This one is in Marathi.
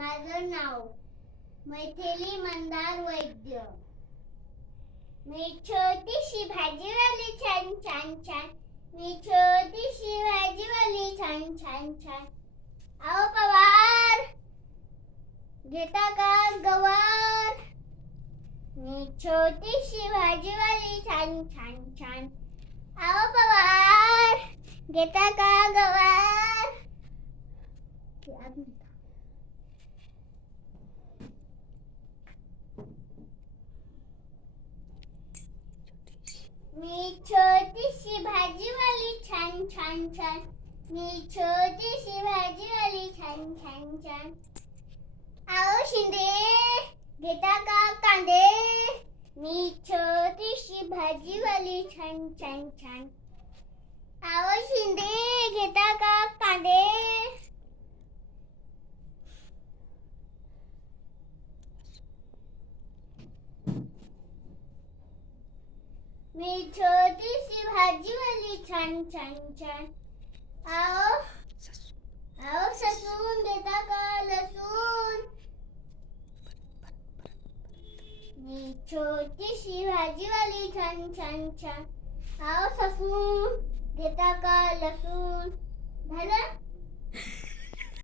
माझं नाव मैथिली मंदार वैद्य. मी छोटीशी भाजीवाली छान छान छान. मी छोटीशी भाजीवाली छान छान छान. आओ पवार घेता का गवार. मी छोटीशी भाजीवाली छान छान छान. आओ पवार घेता का गवार. मी छोटीशी भाजीवाली छान छान छान. मी छोटीशी भाजीवाली छान छान छान. आओ शिंदे घेता का कांदे. मी छोटीशी भाजीवाली छान छान छान. आओ शिंदे घेता का कांदे. मी छोटीशी भाजीवाली छान छान छान. आओ आओ ससून घेता का लसूण. मी छोटीशी भाजीवाली छान छान छान. आओ ससून घेता का लसूण. झालं.